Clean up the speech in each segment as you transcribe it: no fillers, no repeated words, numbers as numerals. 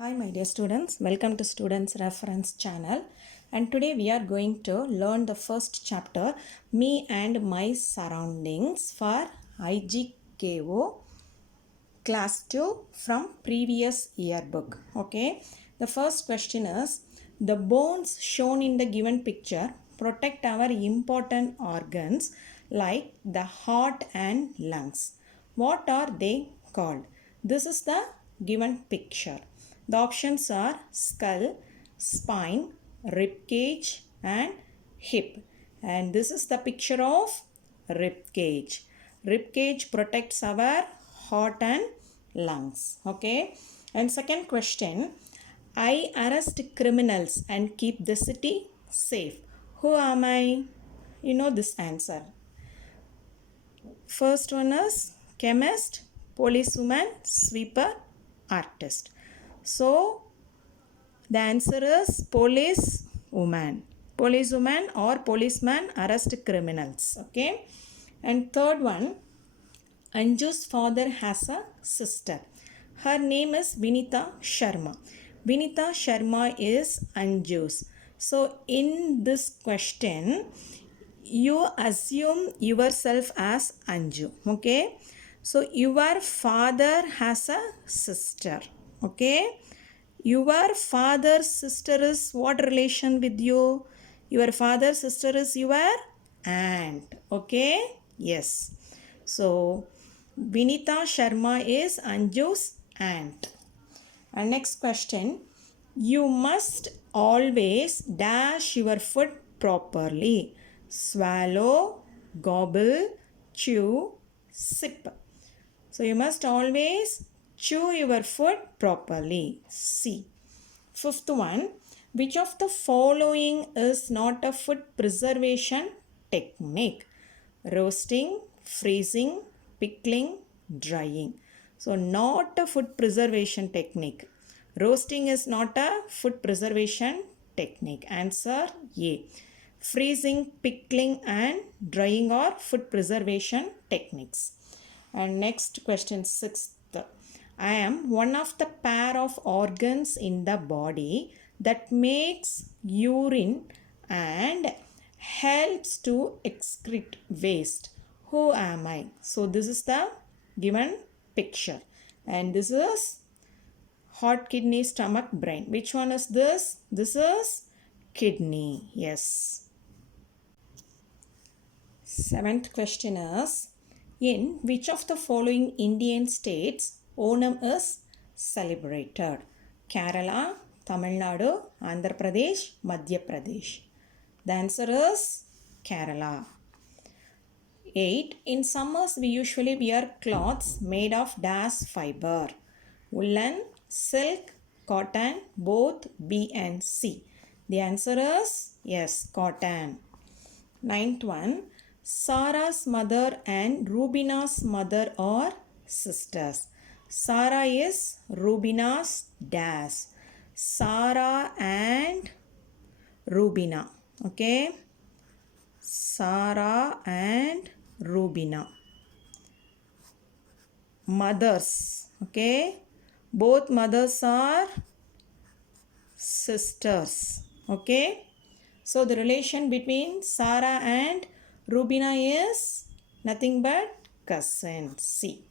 Hi my dear students, welcome to Students Reference channel, and today we are going to learn the first chapter, Me and My Surroundings, for IGKO class 2 from previous yearbook. Okay, the first question is, the bones shown in the given picture protect our important organs like the heart and lungs. What are they called? This is the given picture. The options are skull, spine, rib cage and hip. And this is the picture of rib cage. Rib cage protects our heart and lungs. Okay. And second question, I arrest criminals and keep the city safe. Who am I? You know this answer. First one is chemist, policewoman, sweeper, artist. So the answer is policewoman. Policewoman or policeman arrest criminals. Okay. And third one, Anju's father has a sister. Her name is Vinita Sharma. Vinita Sharma is Anju's. So in this question, you assume yourself as Anju. Okay. So your father has a sister. Okay. Your father's sister is what relation with you? Your father's sister is your aunt. Okay. Yes. So Vinita Sharma is Anju's aunt. And next question, you must always dash your food properly. Swallow, gobble, chew, sip. So you must always chew your food properly. C. Fifth one, which of the following is not a food preservation technique? Roasting, freezing, pickling, drying. So not a food preservation technique. Roasting is not a food preservation technique. Answer A. Freezing, pickling and drying are food preservation techniques. And next question, sixth. I am one of the pair of organs in the body that makes urine and helps to excrete waste. Who am I? So this is the given picture. And this is heart, kidney, stomach, brain. Which one is this? This is kidney. Yes. Seventh question is, in which of the following Indian states Onam is celebrated? Kerala, Tamil Nadu, Andhra Pradesh, Madhya Pradesh. The answer is Kerala. 8. In summers we usually wear cloths made of dash fiber. Woolen, silk, cotton, both B and C. The answer is yes, cotton. Ninth one, Sarah's mother and Rubina's mother are sisters. Sarah is Rubina's dash. Sarah and Rubina. Okay. Sarah and Rubina. Mothers. Okay. Both mothers are sisters. Okay. So the relation between Sarah and Rubina is nothing but cousin. C.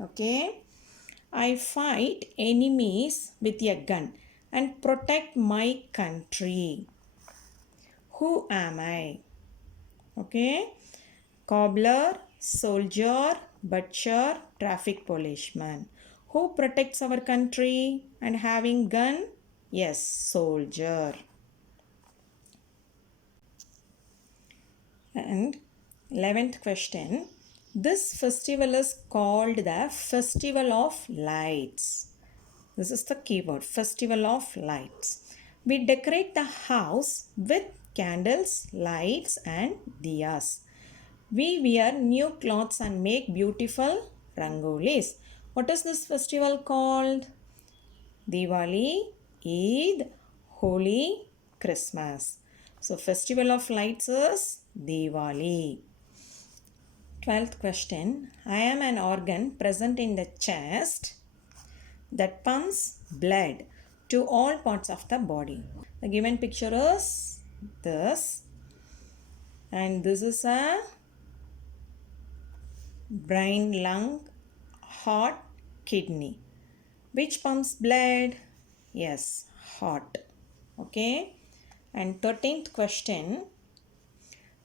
Okay. I fight enemies with a gun and protect my country. Who am I? Okay. Cobbler, soldier, butcher, traffic policeman. Who protects our country and having gun? Yes, soldier. And 11th question, this festival is called the Festival of Lights. This is the keyword, Festival of Lights. We decorate the house with candles, lights and diyas. We wear new clothes and make beautiful rangolis. What is this festival called? Diwali, Eid, Holi, Christmas. So Festival of Lights is Diwali. 12th question. I am an organ present in the chest that pumps blood. to all parts of the body. The given picture is this, and this is a brain, lung, heart, kidney. Which pumps blood? Yes, heart. Okay. And 13th question.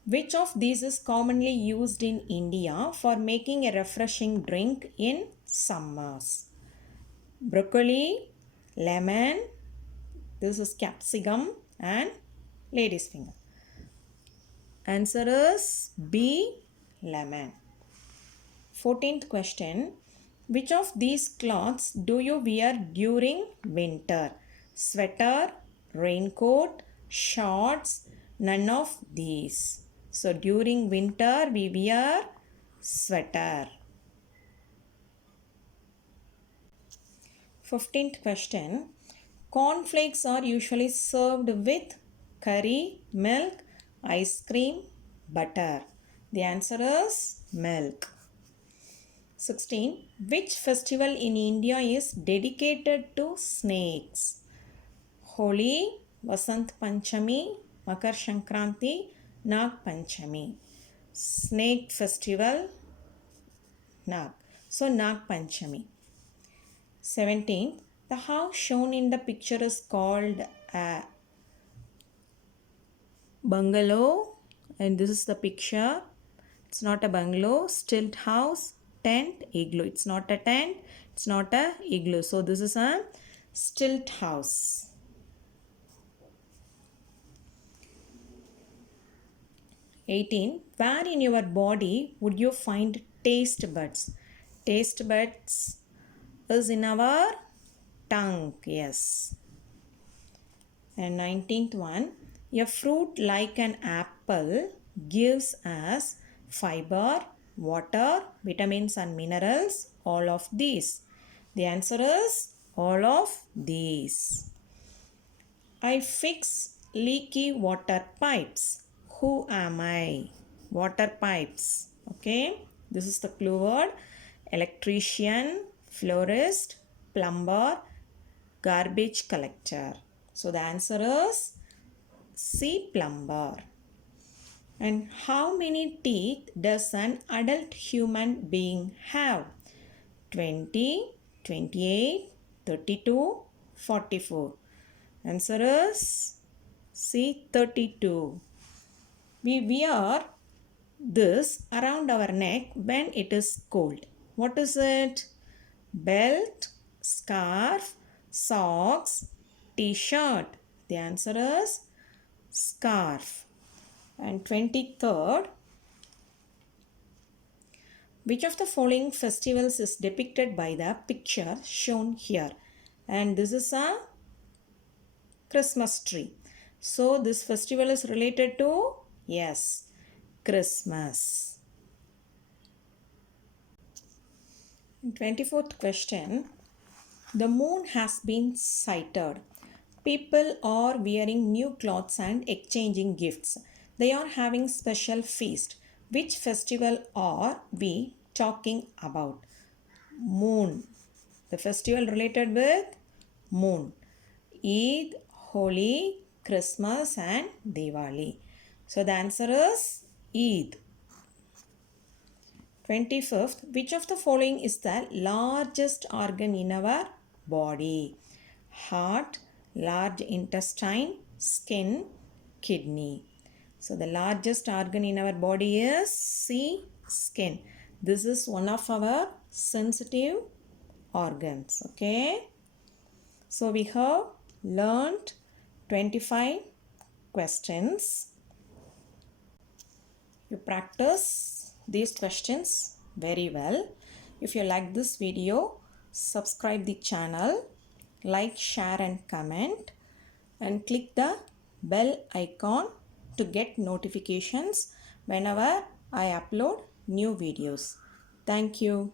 Which of these is commonly used in India for making a refreshing drink in summers? Broccoli, lemon, this is capsicum, and lady's finger. Answer is B, lemon. 14th question. Which of these clothes do you wear during winter? Sweater, raincoat, shorts, none of these. So during winter we wear sweater. 15th question. Cornflakes are usually served with curry, milk, ice cream, butter. The answer is milk. 16. Which festival in India is dedicated to snakes? Holi, Vasant Panchami, Makar Shankranti, Nag Panchami. Snake festival, Nag. So Nag Panchami. 17. The house shown in the picture is called a bungalow, and this is the picture. It's not a bungalow, stilt house, tent, igloo. It's not a tent, it's not a igloo. So this is a stilt house. 18. Where in your body would you find taste buds? Taste buds is in our tongue. Yes. And 19th one. A fruit like an apple gives us fiber, water, vitamins and minerals, all of these. The answer is all of these. I fix leaky water pipes. Who am I? Water pipes. Okay. This is the clue word. Electrician, florist, plumber, garbage collector. So the answer is C, plumber. And how many teeth does an adult human being have? 20, 28, 32, 44. Answer is C, 32. We wear this around our neck when it is cold. What is it? Belt, scarf, socks, t-shirt. The answer is scarf. And 23rd, which of the following festivals is depicted by the picture shown here? And this is a Christmas tree. So this festival is related to, yes, Christmas. 24th question. The moon has been sighted. People are wearing new clothes and exchanging gifts. They are having special feast. Which festival are we talking about? Moon. The festival related with moon. Eid, Holi, Christmas and Diwali. So the answer is Eid. 25th. Which of the following is the largest organ in our body? Heart, large intestine, skin, kidney. So the largest organ in our body is C, skin. This is one of our sensitive organs. Okay. So we have learned 25 questions. You practice these questions very well. If you like this video, subscribe the channel, like, share and comment, and click the bell icon to get notifications whenever I upload new videos. Thank you.